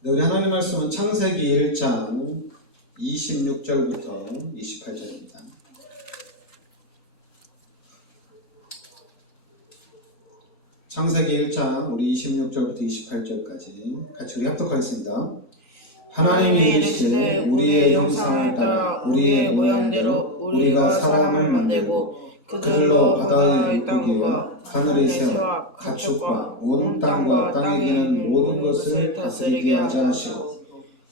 네, 우리 하나님 말씀은 창세기 1장 26절부터 28절입니다. 창세기 1장 우리 26절부터 28절까지 같이 우리 합독하겠습니다. 하나님이 이르시되 우리의 형상을 따라 우리의 모양대로 우리가 사람을 만들고 그들로 바다의 물고기와 하늘의 새와 가축과 온 땅과 땅에 기는 모든 것을 다스리게 하자 하시고,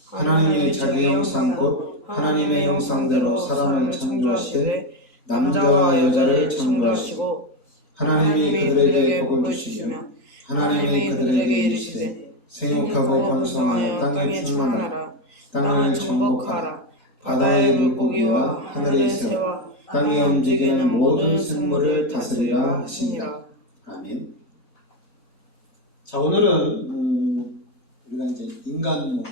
하나님이 자기 형상 곧 하나님의 형상대로 사람을 창조하시되 남자와 여자를 창조하시고, 하나님이 그들에게 복을 주시며 하나님이 그들에게 이르시되 생육하고 번성하여 땅에 충만하라. 땅을 정복하라. 바다의 물고기와 하늘의 새와 땅에 움직이는 모든 생물을 다스리라 하시니라. 아멘. 자, 오늘은 우리가 이제 인간론인데,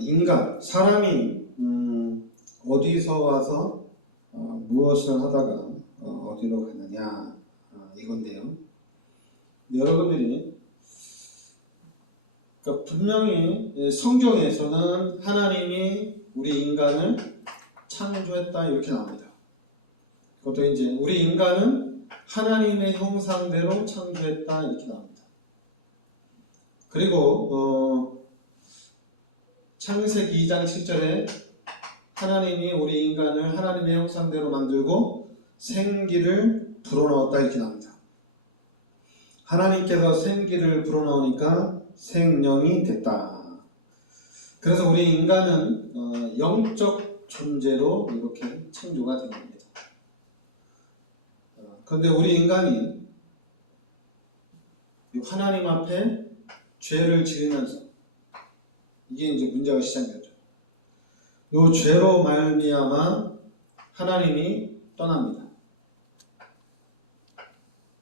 인간, 사람이 어디서 와서 무엇을 하다가 어디로 가느냐, 이건데요. 여러분들이 그러니까 분명히 성경에서는 하나님이 우리 인간을 창조했다 이렇게 나옵니다. 그것도 이제 우리 인간은 하나님의 형상대로 창조했다 이렇게 나옵니다. 그리고 창세기 2장 7절에 하나님이 우리 인간을 하나님의 형상대로 만들고 생기를 불어넣었다 이렇게 나옵니다. 하나님께서 생기를 불어넣으니까 생명이 됐다. 그래서 우리 인간은 영적 존재로 이렇게 창조가 된 겁니다. 그런데 우리 인간이 하나님 앞에 죄를 지으면서 이게 이제 문제가 시작이 되죠. 요 죄로 말미암아 하나님이 떠납니다.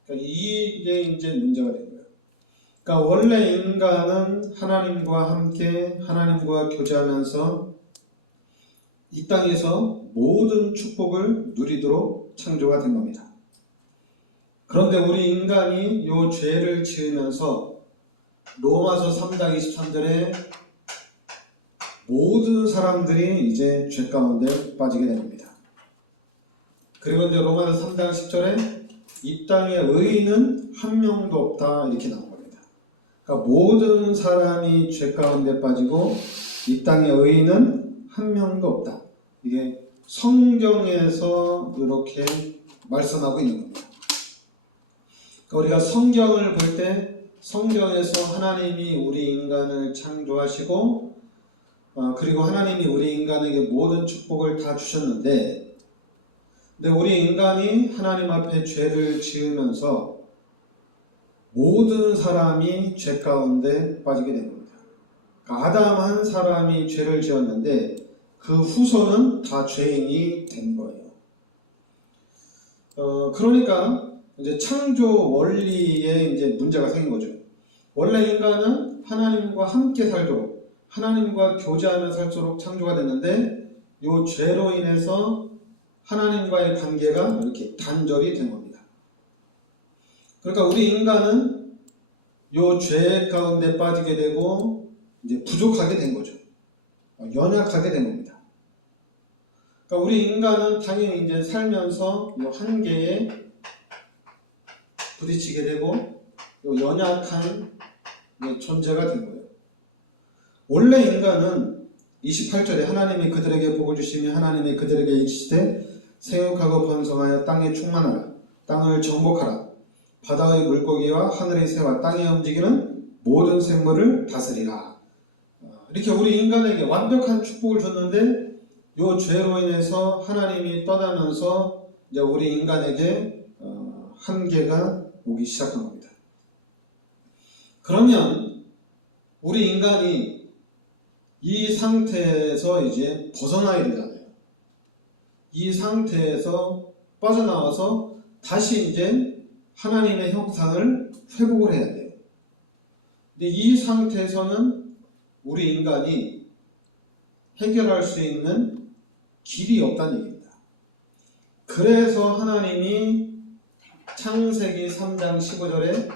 그러니까 이게 이제 문제가 된 거예요. 그러니까 원래 인간은 하나님과 함께 하나님과 교제하면서 이 땅에서 모든 축복을 누리도록 창조가 된 겁니다. 그런데 우리 인간이 요 죄를 지으면서 로마서 3장 23절에 모든 사람들이 이제 죄 가운데 빠지게 됩니다. 그리고 이제 로마서 3장 10절에 이 땅에 의인은 한 명도 없다 이렇게 나온 겁니다. 그러니까 모든 사람이 죄 가운데 빠지고 이 땅에 의인은 한 명도 없다. 이게 성경에서 이렇게 말씀하고 있는 겁니다. 그러니까 우리가 성경을 볼 때 성경에서 하나님이 우리 인간을 창조하시고 그리고 하나님이 우리 인간에게 모든 축복을 다 주셨는데, 근데 우리 인간이 하나님 앞에 죄를 지으면서 모든 사람이 죄 가운데 빠지게 된 겁니다. 그러니까 아담 한 사람이 죄를 지었는데 그 후손은 다 죄인이 된 거예요. 그러니까 이제 창조 원리에 이제 문제가 생긴 거죠. 원래 인간은 하나님과 함께 살도록 하나님과 교제하며 살도록 창조가 됐는데 이 죄로 인해서 하나님과의 관계가 이렇게 단절이 된 겁니다. 그러니까 우리 인간은 이 죄 가운데 빠지게 되고 이제 부족하게 된 거죠. 연약하게 된 겁니다. 그러니까 우리 인간은 당연히 이제 살면서 이 한계에 부딪히게 되고 이 연약한 존재가 된 거예요. 원래 인간은 28절에 하나님이 그들에게 복을 주시며 하나님이 그들에게 이르시되 생육하고 번성하여 땅에 충만하라. 땅을 정복하라. 바다의 물고기와 하늘의 새와 땅에 움직이는 모든 생물을 다스리라. 이렇게 우리 인간에게 완벽한 축복을 줬는데 이 죄로 인해서 하나님이 떠나면서 이제 우리 인간에게 한계가 오기 시작한 겁니다. 그러면 우리 인간이 이 상태에서 이제 벗어나야 되잖아요. 이 상태에서 빠져나와서 다시 이제 하나님의 형상을 회복을 해야 돼요. 근데 이 상태에서는 우리 인간이 해결할 수 있는 길이 없다는 얘기입니다. 그 그래서 하나님이 창세기 3장 15절에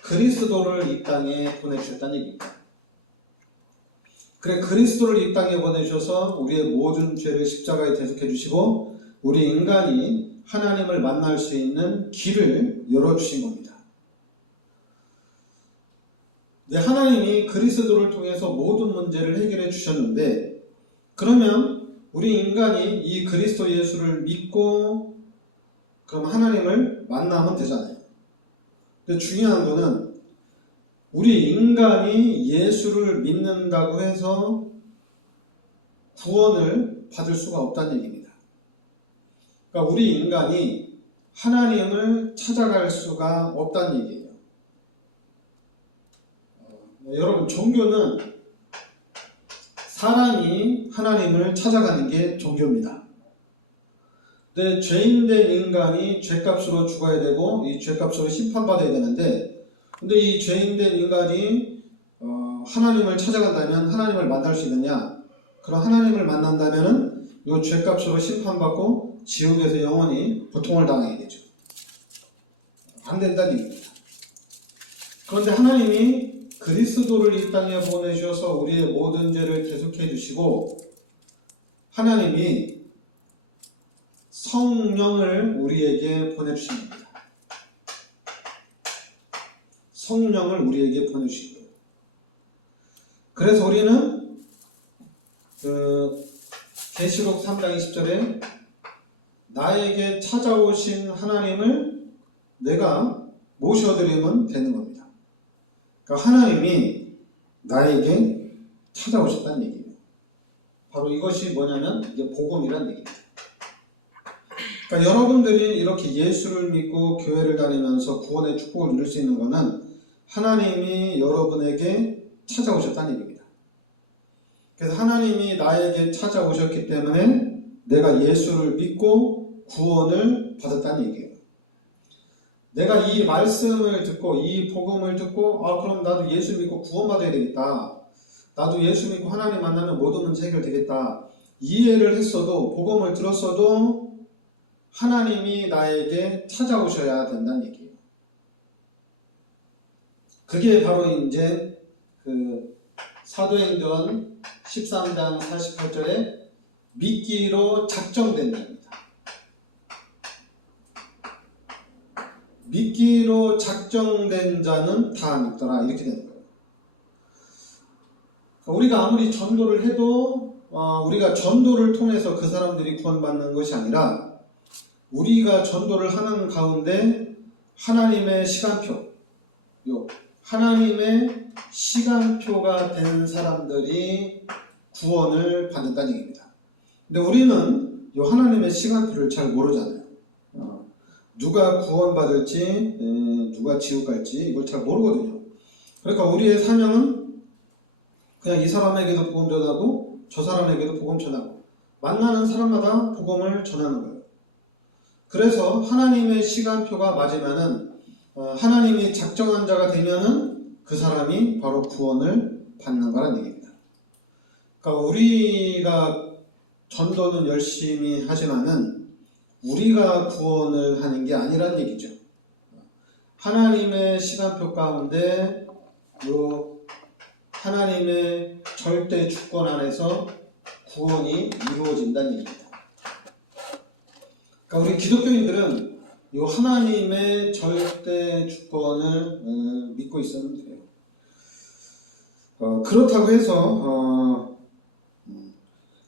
그리스도를 이 땅에 보내주셨다는 얘기입니다. 그래, 그리스도를 이 땅에 보내주셔서 우리의 모든 죄를 십자가에 대속해 주시고 우리 인간이 하나님을 만날 수 있는 길을 열어주신 겁니다. 네, 하나님이 그리스도를 통해서 모든 문제를 해결해 주셨는데, 그러면 우리 인간이 이 그리스도 예수를 믿고 그럼 하나님을 만나면 되잖아요. 근데 중요한 거는 우리 인간이 예수를 믿는다고 해서 구원을 받을 수가 없다는 얘기입니다. 그러니까 우리 인간이 하나님을 찾아갈 수가 없다는 얘기예요. 여러분, 종교는 사람이 하나님을 찾아가는 게 종교입니다. 근데 죄인된 인간이 죄값으로 죽어야 되고 이 죄값으로 심판받아야 되는데, 근데 이 죄인된 인간이 하나님을 찾아간다면 하나님을 만날 수 있느냐? 그럼 하나님을 만난다면은 이 죄값으로 심판받고 지옥에서 영원히 고통을 당하게 되죠. 안 된다는 얘기입니다. 그런데 하나님이 그리스도를 이 땅에 보내주셔서 우리의 모든 죄를 대속해 주시고 하나님이 성령을 우리에게 보내주십니다. 성령을 우리에게 보내주신 거예요. 그래서 우리는 계시록 3장 20절에 나에게 찾아오신 하나님을 내가 모셔드리면 되는 겁니다. 그러니까 하나님이 나에게 찾아오셨다는 얘기예요. 바로 이것이 뭐냐면 이게 복음이란 얘기입니다. 그러니까 여러분들이 이렇게 예수를 믿고 교회를 다니면서 구원의 축복을 누릴 수 있는 것은 하나님이 여러분에게 찾아오셨다는 얘기입니다. 그래서 하나님이 나에게 찾아오셨기 때문에 내가 예수를 믿고 구원을 받았다는 얘기예요. 내가 이 말씀을 듣고 이 복음을 듣고 그럼 나도 예수 믿고 구원받아야 되겠다. 나도 예수 믿고 하나님 만나면 모든 문제 해결되겠다. 이해를 했어도 복음을 들었어도 하나님이 나에게 찾아오셔야 된다는 얘기예요. 그게 바로 이제 사도행전 13장 48절에 믿기로 작정된 자입니다. 믿기로 작정된 자는 다 믿더라, 이렇게 되는 거예요. 우리가 아무리 전도를 해도 우리가 전도를 통해서 그 사람들이 구원받는 것이 아니라 우리가 전도를 하는 가운데 하나님의 시간표, 하나님의 시간표가 된 사람들이 구원을 받는다는 얘기입니다. 근데 우리는 이 하나님의 시간표를 잘 모르잖아요. 누가 구원받을지, 누가 지옥 갈지 이걸 잘 모르거든요. 그러니까 우리의 사명은 그냥 이 사람에게도 복음 전하고 저 사람에게도 복음 전하고 만나는 사람마다 복음을 전하는 거예요. 그래서 하나님의 시간표가 맞으면은 하나님이 작정한 자가 되면은 그 사람이 바로 구원을 받는 거란 얘기입니다. 그러니까 우리가 전도는 열심히 하지만은 우리가 구원을 하는 게 아니란 얘기죠. 하나님의 시간표 가운데 하나님의 절대 주권 안에서 구원이 이루어진다는 얘기입니다. 그러니까 우리 기독교인들은 이 하나님의 절대 주권을 믿고 있으면 돼요. 그렇다고 해서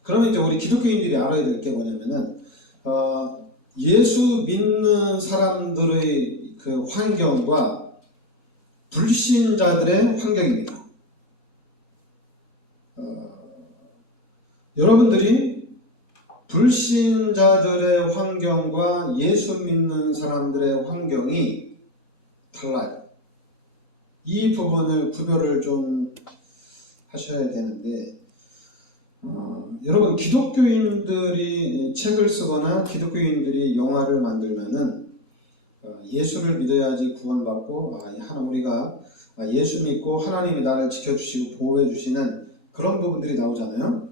그러면 이제 우리 기독교인들이 알아야 될 게 뭐냐면은 예수 믿는 사람들의 그 환경과 불신자들의 환경입니다. 여러분들이 불신자들의 환경과 예수 믿는 사람들의 환경이 달라요. 이 부분을 구별을 좀 하셔야 되는데, 여러분, 기독교인들이 책을 쓰거나 기독교인들이 영화를 만들면은 예수를 믿어야지 구원받고 우리가 예수 믿고 하나님이 나를 지켜주시고 보호해 주시는 그런 부분들이 나오잖아요.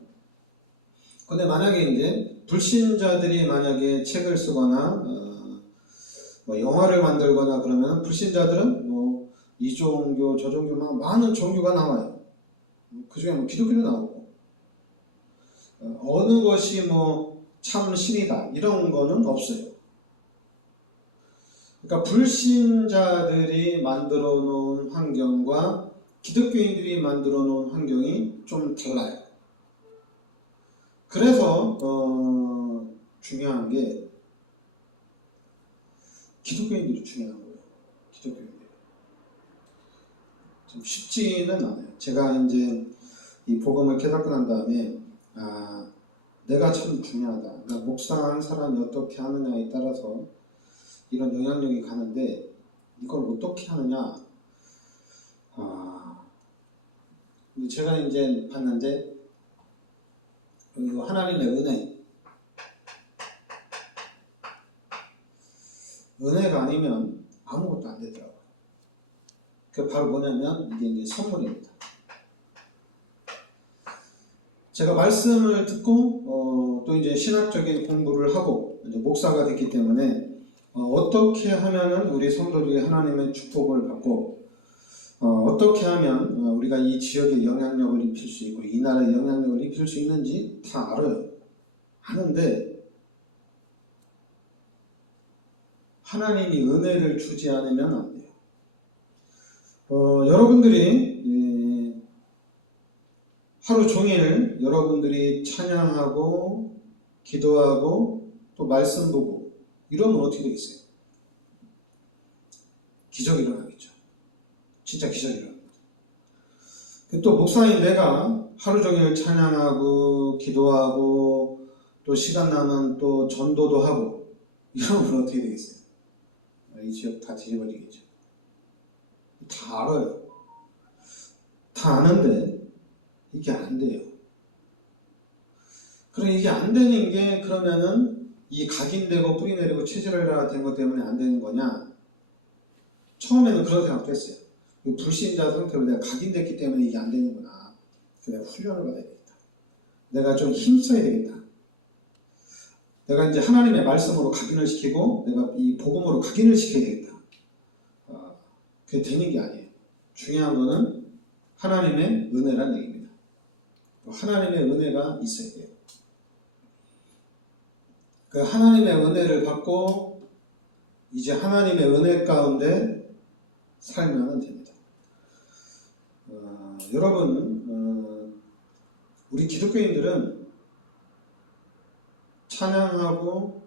근데 만약에 이제 불신자들이 만약에 책을 쓰거나 뭐 영화를 만들거나 그러면 불신자들은 뭐 이 종교 저 종교 막 많은 종교가 나와요. 그 중에 뭐 기독교도 나오고 어느 것이 뭐 참 신이다 이런 거는 없어요. 그러니까 불신자들이 만들어 놓은 환경과 기독교인들이 만들어 놓은 환경이 좀 달라요. 그래서 중요한 게 기독교인들이 중요한 거예요. 기독교인들. 좀 쉽지는 않아요. 제가 이제 이 복음을 깨닫고 난 다음에 내가 참 중요하다. 그러니까 목사한 사람이 어떻게 하느냐에 따라서 이런 영향력이 가는데 이걸 어떻게 하느냐. 제가 이제 봤는데 하나님의 은혜가 아니면 아무것도 안 되더라고요. 그게 바로 뭐냐면 이게 이제 선물입니다. 제가 말씀을 듣고 또 이제 신학적인 공부를 하고 이제 목사가 됐기 때문에 어떻게 하면은 우리 성도들이 하나님의 축복을 받고 어떻게 하면 우리가 이 지역에 영향력을 입힐 수 있고 이 나라에 영향력을 입힐 수 있는지 다 알아요. 아는데 하나님이 은혜를 주지 않으면 안 돼요. 여러분들이 하루 종일 여러분들이 찬양하고 기도하고 또 말씀 보고 이러면 어떻게 되겠어요? 기적이 일어나겠죠. 진짜 기적이 일어납니다. 또 목사인 내가 하루 종일 찬양하고 기도하고 또 시간 나면 또 전도도 하고 이러면 어떻게 되겠어요? 이 지역 다 뒤집어지겠죠. 다 알아요. 다 아는데 이게 안 돼요. 그럼 이게 안 되는 게 그러면은 이 각인되고 뿌리내리고 체질화가 된 것 때문에 안 되는 거냐? 처음에는 그런 생각도 했어요. 불신자 상태로 내가 각인됐기 때문에 이게 안 되는구나. 내가 훈련을 받아야 되겠다. 내가 좀 힘써야 되겠다. 내가 이제 하나님의 말씀으로 각인을 시키고 내가 이 복음으로 각인을 시켜야 되겠다. 그게 되는 게 아니에요. 중요한 거는 하나님의 은혜란 얘기입니다. 하나님의 은혜가 있어야 돼요. 그 하나님의 은혜를 받고 이제 하나님의 은혜 가운데 살면 됩니다. 여러분, 우리 기독교인들은 찬양하고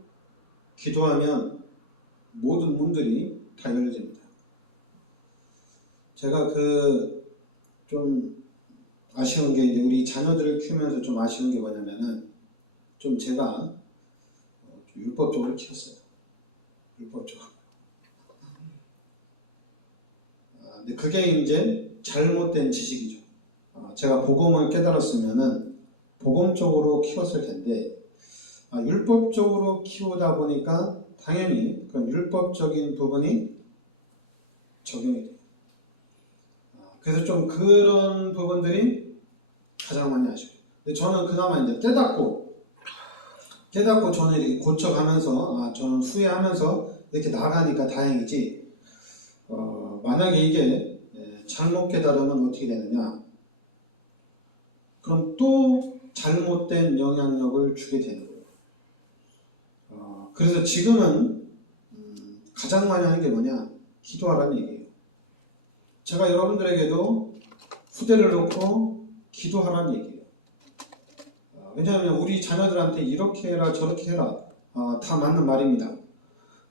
기도하면 모든 문들이 다 열려집니다. 제가 좀 아쉬운 게 이제 우리 자녀들을 키우면서 좀 아쉬운 게 뭐냐면은 좀 제가 율법적으로 키웠어요. 율법적으로. 근데 그게 이제 잘못된 지식이죠. 제가 복음을 깨달았으면은 복음적으로 키웠을 텐데 율법적으로 키우다 보니까 당연히 그런 율법적인 부분이 적용이 돼요. 그래서 좀 그런 부분들이 가장 많이 아쉬워요. 근데 저는 그나마 이제 깨닫고 저는 이렇게 고쳐가면서 저는 후회하면서 이렇게 나가니까 다행이지. 만약에 이게 잘못 깨달으면 어떻게 되느냐? 그럼 또 잘못된 영향력을 주게 되는 거예요. 그래서 지금은 가장 많이 하는 게 뭐냐? 기도하라는 얘기예요. 제가 여러분들에게도 후대를 놓고 기도하라는 얘기예요. 왜냐하면 우리 자녀들한테 이렇게 해라 저렇게 해라 다 맞는 말입니다.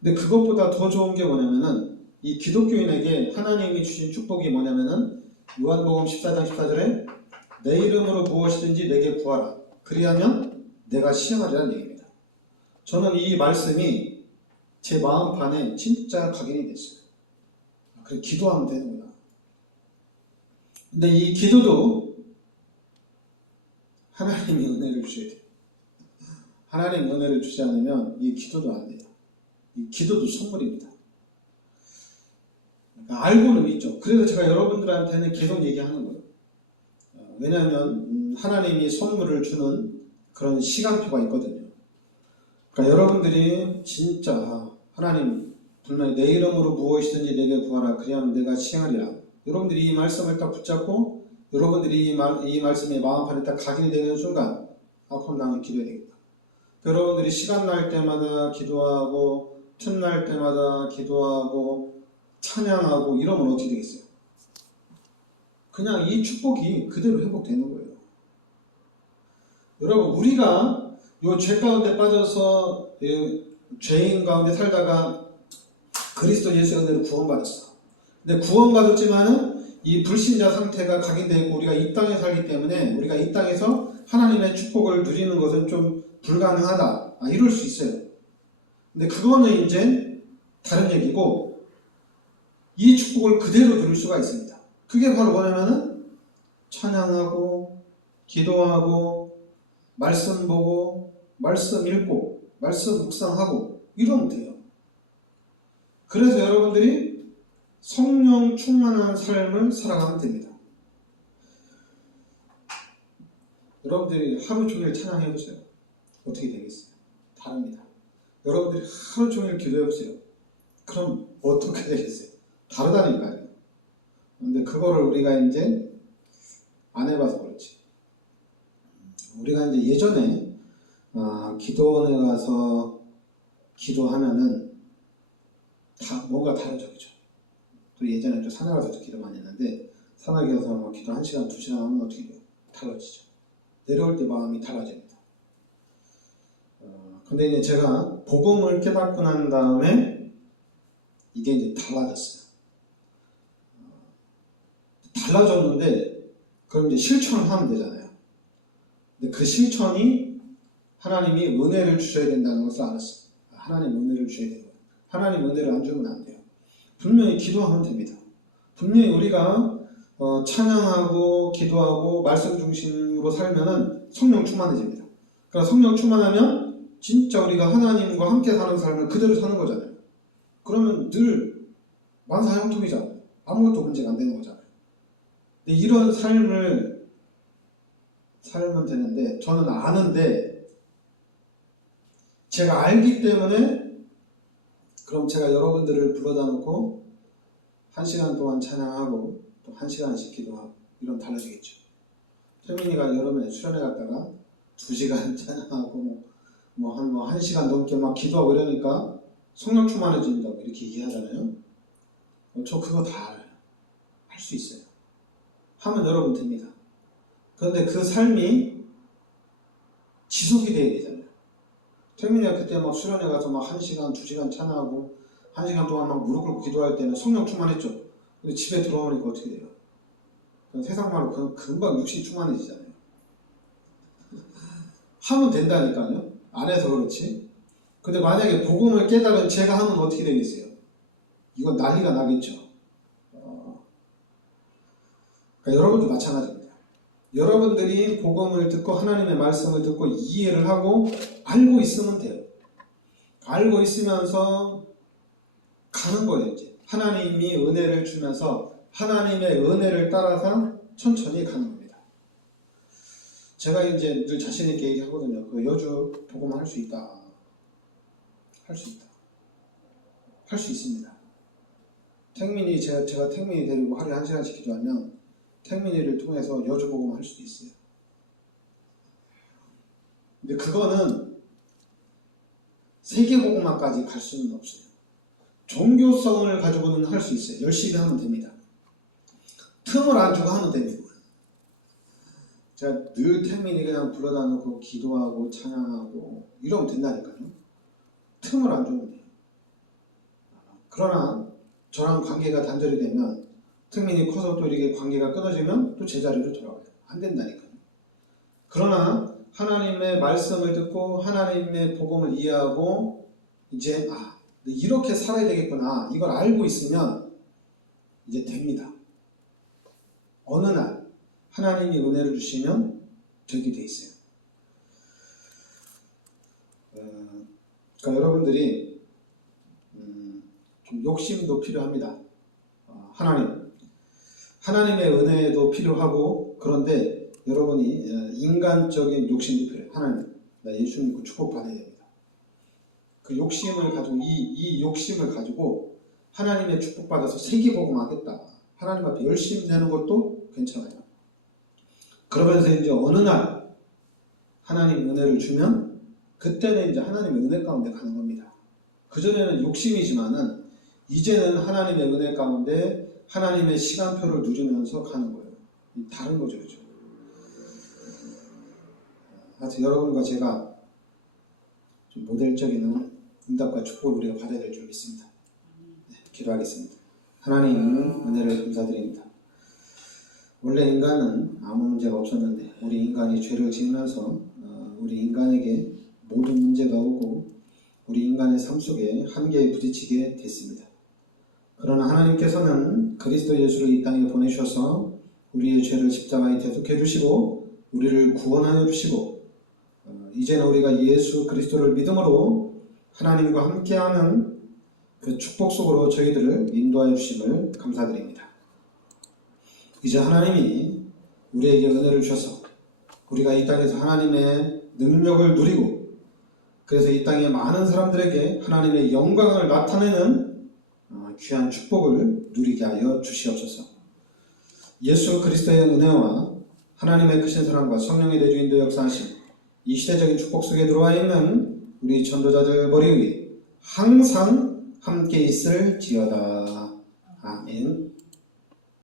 근데 그것보다 더 좋은 게 뭐냐면은 이 기독교인에게 하나님이 주신 축복이 뭐냐면은 요한복음 14장 14절에 내 이름으로 무엇이든지 내게 구하라. 그리하면 내가 시행하리라는 얘기입니다. 저는 이 말씀이 제 마음판에 진짜 각인이 됐어요. 그래 기도하면 되는구나. 근데 이 기도도 하나님이 은혜를 주셔야 돼요. 하나님 은혜를 주지 않으면 이 기도도 안 돼요. 이 기도도 선물입니다. 그러니까 알고는 있죠. 그래서 제가 여러분들한테는 계속 얘기하는 거예요. 왜냐하면 하나님이 선물을 주는 그런 시간표가 있거든요. 그러니까 여러분들이 진짜 하나님 분명히 내 이름으로 무엇이든지 내게 구하라 그리하면 내가 시행하리라. 여러분들이 이 말씀을 딱 붙잡고 여러분들이 이 말씀의 마음판에 딱 각인이 되는 순간 그럼 나는 기도해야 되겠다. 여러분들이 시간 날 때마다 기도하고 틈날 때마다 기도하고 찬양하고 이러면 어떻게 되겠어요? 그냥 이 축복이 그대로 회복되는 거예요. 여러분 우리가 이 죄 가운데 빠져서 죄인 가운데 살다가 그리스도 예수의 은혜로 구원받았어. 근데 구원받았지만은 이 불신자 상태가 각인되어 있고 우리가 이 땅에 살기 때문에 우리가 이 땅에서 하나님의 축복을 누리는 것은 좀 불가능하다. 이럴 수 있어요. 근데 그거는 이제 다른 얘기고 이 축복을 그대로 누릴 수가 있습니다. 그게 바로 뭐냐면은 찬양하고 기도하고 말씀 보고 말씀 읽고 말씀 묵상하고 이러면 돼요. 그래서 여러분들이 성령 충만한 삶을 살아가면 됩니다. 여러분들이 하루 종일 찬양해보세요. 어떻게 되겠어요? 다릅니다. 여러분들이 하루 종일 기도해보세요. 그럼 어떻게 되겠어요? 다르다니까요. 근데 그거를 우리가 이제 안 해봐서 그렇지. 우리가 이제 예전에 기도원에 가서 기도하면은 뭔가 달라져죠. 또 예전에 또 산에 가서도 기도 많이 했는데 산에 가서 기도 1시간, 2시간 하면 어떻게 돼요? 달라지죠. 내려올 때 마음이 달라집니다. 근데 이제 제가 복음을 깨닫고 난 다음에 이게 이제 달라졌어요. 달라졌는데 그럼 이제 실천을 하면 되잖아요. 근데 그 실천이 하나님이 은혜를 주셔야 된다는 것을 알았어요. 하나님 은혜를 주셔야 돼요. 하나님 은혜를 안 주면 안 돼요. 분명히 기도하면 됩니다. 분명히 우리가 찬양하고 기도하고 말씀 중심으로 살면은 성령 충만해집니다. 그러니까 성령 충만하면 진짜 우리가 하나님과 함께 사는 삶을 그대로 사는 거잖아요. 그러면 늘 만사형통이잖아요. 아무것도 문제가 안 되는 거잖아요. 근데 이런 삶을 살면 되는데 저는 아는데 제가 알기 때문에 그럼 제가 여러분들을 불러다 놓고 1시간 동안 찬양하고 또 1시간씩 기도하고 이러면 달라지겠죠. 태민이가 여름에 수련회 갔다가 2시간 찬양하고 한 1시간 넘게 막 기도하고 이러니까 성령 충만해진다고 이렇게 얘기하잖아요. 저 그거 다 알아요. 할 수 있어요. 하면 여러분 됩니다. 그런데 그 삶이 지속이 돼야 되잖아요. 태민이가 그때 막 수련회 가서 막 1시간, 2시간 찬양하고 1시간 동안 막 무릎 꿇고 기도할 때는 성령 충만했죠. 근데 집에 들어오니까 어떻게 돼요? 세상 말로 금방 육신이 충만해지잖아요. 하면 된다니까요. 안 해서 그렇지. 근데 만약에 복음을 깨달은 제가 하면 어떻게 되겠어요? 이건 난리가 나겠죠. 그러니까 여러분도 마찬가지입니다. 여러분들이 복음을 듣고 하나님의 말씀을 듣고 이해를 하고 알고 있으면 돼요. 알고 있으면서 가는 거예요. 이제 하나님이 은혜를 주면서 하나님의 은혜를 따라서 천천히 가는 겁니다. 제가 이제 늘 자신 있게 얘기하거든요. 그 여주 복음 할 수 있다. 할 수 있다. 할 수 있습니다. 택민이 제가 택민이 데리고 하루에 1시간씩 기도하면 택민이를 통해서 여주 복음 할 수도 있어요. 근데 그거는 세계 복음화까지 갈 수는 없어요. 종교성을 가지고는 할 수 있어요. 열심히 하면 됩니다. 틈을 안 주고 하면 됩니다. 제가 늘 택민이 그냥 불러다 놓고 기도하고 찬양하고 이러면 된다니까요. 틈을 안 주면 돼요. 그러나 저랑 관계가 단절이 되면 택민이 커서 또 이렇게 관계가 끊어지면 또 제자리로 돌아와요. 안 된다니까요. 그러나 하나님의 말씀을 듣고 하나님의 복음을 이해하고 이제 이렇게 살아야 되겠구나 이걸 알고 있으면 이제 됩니다. 어느 날 하나님이 은혜를 주시면 되게 돼 있어요. 그러니까 여러분들이 좀 욕심도 필요합니다. 하나님의 은혜도 필요하고 그런데 여러분이 인간적인 욕심이 필요해요. 하나님, 나 예수 믿고 축복받아야 됩니다. 그 욕심을 가지고 이 욕심을 가지고 하나님의 축복받아서 세계복음하겠다. 하나님 앞에 열심히 내는 것도 괜찮아요. 그러면서 이제 어느 날 하나님 은혜를 주면 그때는 이제 하나님의 은혜 가운데 가는 겁니다. 그전에는 욕심이지만은 이제는 하나님의 은혜 가운데 하나님의 시간표를 누리면서 가는 거예요. 다른 거죠, 그죠? 하여튼 여러분과 제가 좀 모델적인 응답과 축복을 우리가 받아야 될 줄 믿습니다. 네, 기도하겠습니다. 하나님 은혜를 감사드립니다. 원래 인간은 아무 문제가 없었는데 우리 인간이 죄를 지으면서 우리 인간에게 모든 문제가 오고 우리 인간의 삶 속에 한계에 부딪히게 됐습니다. 그러나 하나님께서는 그리스도 예수를 이 땅에 보내셔서 우리의 죄를 십자가에 대속해 주시고 우리를 구원하여 주시고 이제는 우리가 예수 그리스도를 믿음으로 하나님과 함께하는 그 축복 속으로 저희들을 인도하여 주심을 감사드립니다. 이제 하나님이 우리에게 은혜를 주셔서 우리가 이 땅에서 하나님의 능력을 누리고 그래서 이 땅의 많은 사람들에게 하나님의 영광을 나타내는 귀한 축복을 누리게 하여 주시옵소서. 예수 그리스도의 은혜와 하나님의 크신 사랑과 성령의 내주인도 역사하심 이 시대적인 축복 속에 들어와 있는 우리 전도자들 머리 위에 항상 함께 있을지어다. 아멘.